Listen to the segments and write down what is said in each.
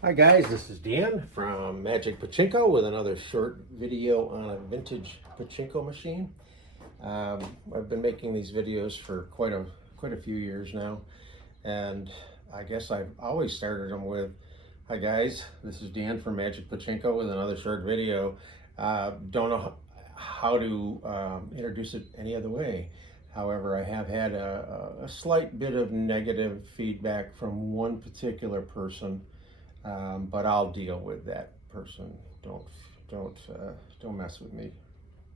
Hi guys, this is Dan from Magic Pachinko with another short video on a vintage Pachinko machine. I've been making these videos for quite a few years now, and I guess I've always started them with, "Hi guys, this is Dan from Magic Pachinko with another short video." Don't know how to introduce it any other way. However, I have had a slight bit of negative feedback from one particular person. But I'll deal with that person. Don't mess with me.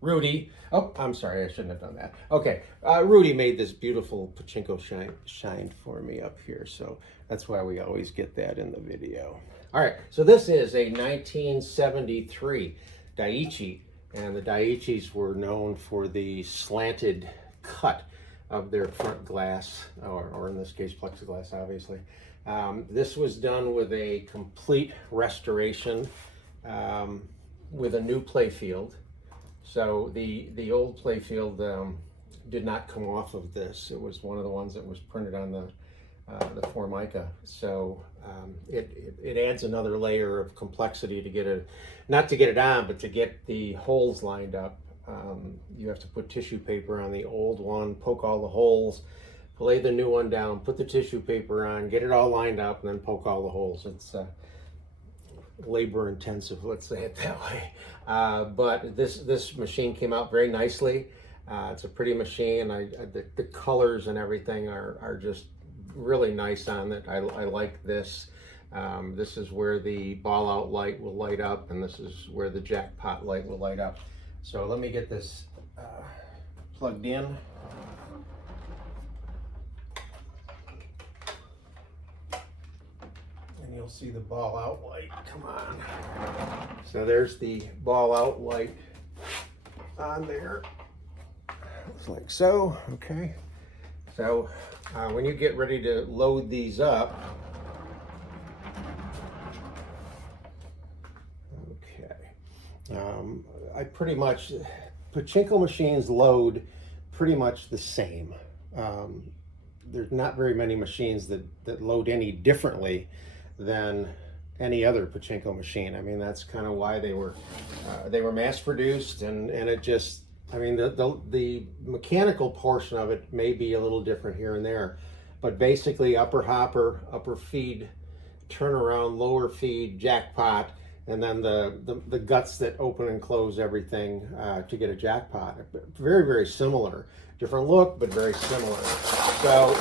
Rudy. Oh, I'm sorry. I shouldn't have done that. Okay. Rudy made this beautiful Pachinko shine for me up here. So that's why we always get that in the video. All right. So this is a 1973 Daichii. And the Daichis were known for the slanted cut of their front glass, or in this case, plexiglass, obviously. This was done with a complete restoration with a new playfield. So the old playfield did not come off of this. It was one of the ones that was printed on the Formica. So it adds another layer of complexity to get it, not to get it on, but to get the holes lined up. You have to put tissue paper on the old one, poke all the holes, lay the new one down, put the tissue paper on, get it all lined up, and then poke all the holes. It's labor intensive, let's say it that way. But this machine came out very nicely. It's a pretty machine. The colors and everything are just really nice on it. I like this. This is where the ball out light will light up, and this is where the jackpot light will light up. So let me get this plugged in. And you'll see the ball out light. Come on. So there's the ball out light on there. Looks like so. Okay. So when you get ready to load these up, I pretty much, Pachinko machines load pretty much the same. There's not very many machines that load any differently than any other Pachinko machine. I mean, that's kind of why they were mass produced, and it just, I mean, the mechanical portion of it may be a little different here and there, but basically upper hopper, upper feed, turnaround, lower feed, jackpot, and then the guts that open and close everything to get a jackpot. Very, very similar. Different look, but very similar. So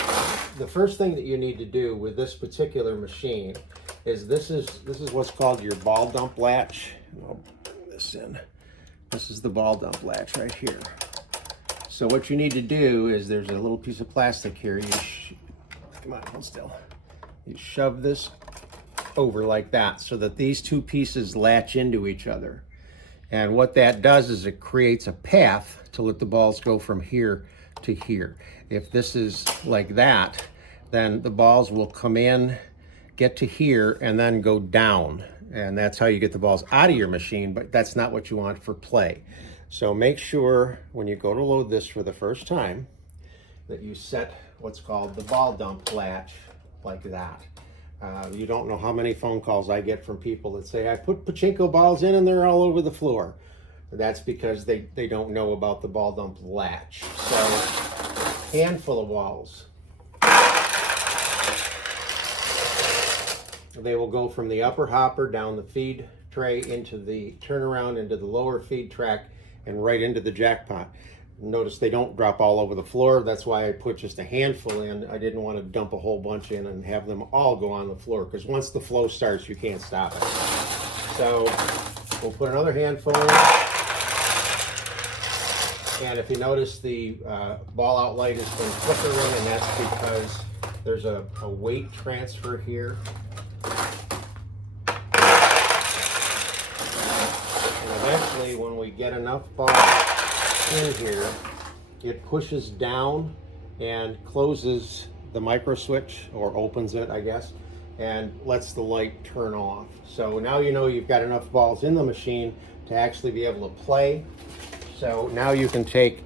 the first thing that you need to do with this particular machine is this is what's called your ball dump latch. I'll bring this in. This is the ball dump latch right here. So what you need to do is, there's a little piece of plastic here. Come on, hold still. You shove this over like that so that these two pieces latch into each other. And what that does is it creates a path to let the balls go from here to here. If this is like that, then the balls will come in, get to here, and then go down. And that's how you get the balls out of your machine, but that's not what you want for play. So make sure when you go to load this for the first time that you set what's called the ball dump latch like that. You don't know how many phone calls I get from people that say, "I put Pachinko balls in and they're all over the floor." That's because they don't know about the ball dump latch. So, handful of balls. They will go from the upper hopper down the feed tray into the turnaround, into the lower feed track, and right into the jackpot. Notice they don't drop all over the floor. That's why I put just a handful in. I didn't want to dump a whole bunch in and have them all go on the floor, because once the flow starts, you can't stop it. So we'll put another handful in. And if you notice, the ball out light has been flickering, and that's because there's a weight transfer here. And eventually, when we get enough balls in here, it pushes down and closes the micro switch, or opens it, I guess, and lets the light turn off. So now you know you've got enough balls in the machine to actually be able to play. So now you can take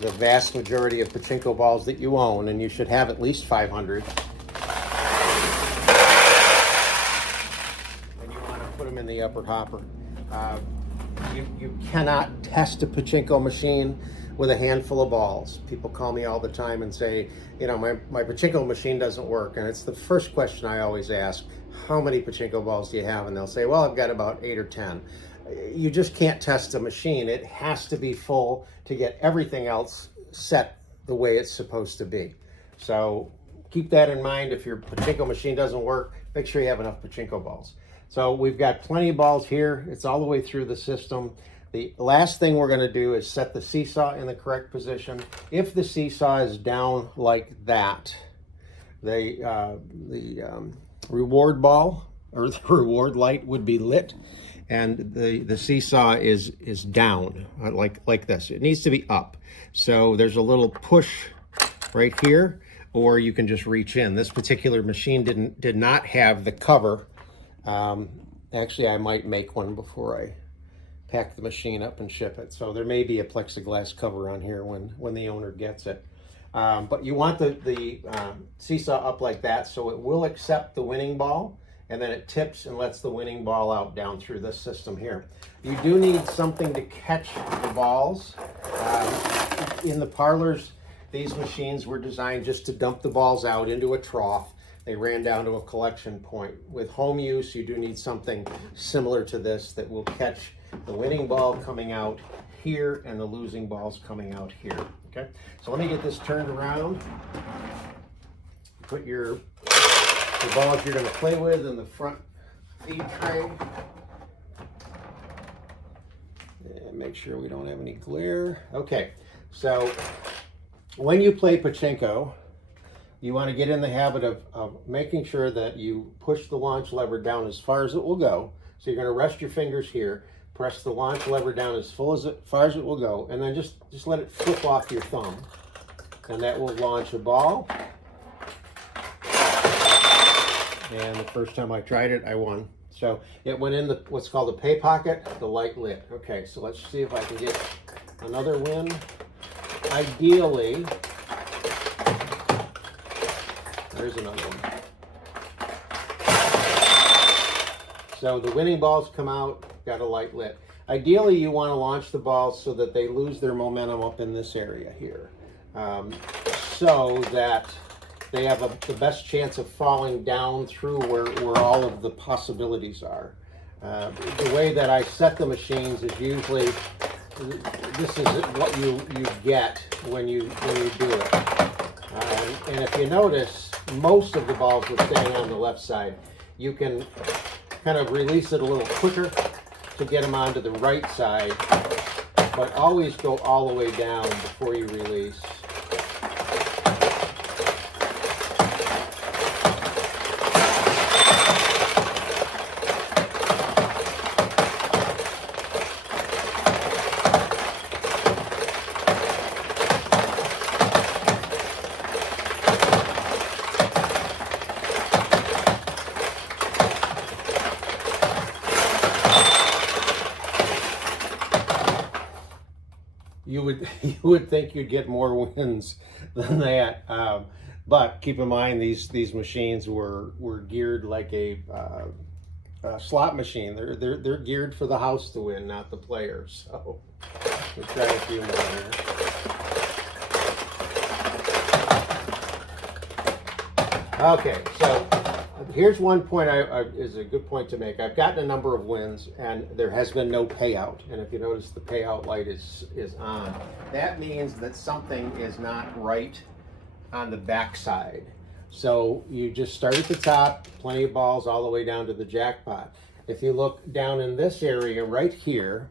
the vast majority of Pachinko balls that you own, and you should have at least 500, I'm in the upper hopper. You cannot test a pachinko machine with a handful of balls. People call me all the time and say, you know, my pachinko machine doesn't work. And it's the first question I always ask, how many pachinko balls do you have? And they'll say, well, I've got about 8 or 10. You just can't test a machine. It has to be full to get everything else set the way it's supposed to be. So keep that in mind. If your pachinko machine doesn't work, make sure you have enough pachinko balls. So we've got plenty of balls here. It's all the way through the system. The last thing we're going to do is set the seesaw in the correct position. If the seesaw is down like that, the reward ball or the reward light would be lit, and the seesaw is down like this. It needs to be up. So there's a little push right here, or you can just reach in. This particular machine did not have the cover. Actually, I might make one before I pack the machine up and ship it. So there may be a plexiglass cover on here when the owner gets it. But you want the seesaw up like that so it will accept the winning ball, and then it tips and lets the winning ball out down through this system here. You do need something to catch the balls. In the parlors, these machines were designed just to dump the balls out into a trough. They ran down to a collection point. With home use, you do need something similar to this that will catch the winning ball coming out here and the losing balls coming out here. Okay, so let me get this turned around. Put the balls you're going to play with in the front feed tray. And make sure we don't have any glare. Okay, so when you play pachinko, you want to get in the habit of making sure that you push the launch lever down as far as it will go. So you're going to rest your fingers here, press the launch lever down as far as it will go, and then just let it flip off your thumb. And that will launch a ball. And the first time I tried it, I won. So it went in what's called a pay pocket, the light lit. Okay, so let's see if I can get another win. Ideally, there's another one. So the winning balls come out, got a light lit. Ideally, you want to launch the balls so that they lose their momentum up in this area here, so that they have the best chance of falling down through where all of the possibilities are. The way that I set the machines is usually, this is what you get when you do it. And if you notice, most of the balls were staying on the left side. You can kind of release it a little quicker to get them onto the right side, but always go all the way down before you release. You would think you'd get more wins than that, but keep in mind these machines were geared like a slot machine. They're geared for the house to win, not the player. So we'll try a few more here. Okay, so here's one point is a good point to make. I've gotten a number of wins and there has been no payout. And if you notice, the payout light is on. That means that something is not right on the back side. So you just start at the top, plenty of balls all the way down to the jackpot. If you look down in this area right here,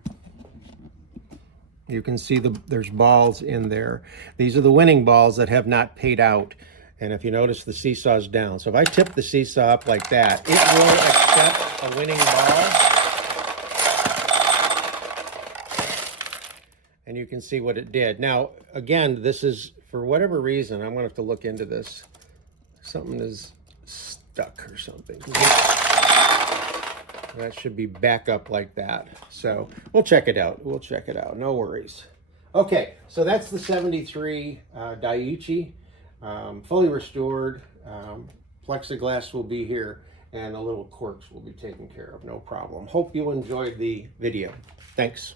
you can see there's balls in there. These are the winning balls that have not paid out. And if you notice, the seesaw's down. So if I tip the seesaw up like that, it will accept a winning ball. And you can see what it did. Now, again, this is, for whatever reason, I'm going to have to look into this. Something is stuck or something. That should be back up like that. So we'll check it out. We'll check it out. No worries. Okay, so that's the 73 Daichii. Fully restored. Plexiglass will be here. and the little quirks will be taken care of, no problem. Hope you enjoyed the video. Thanks.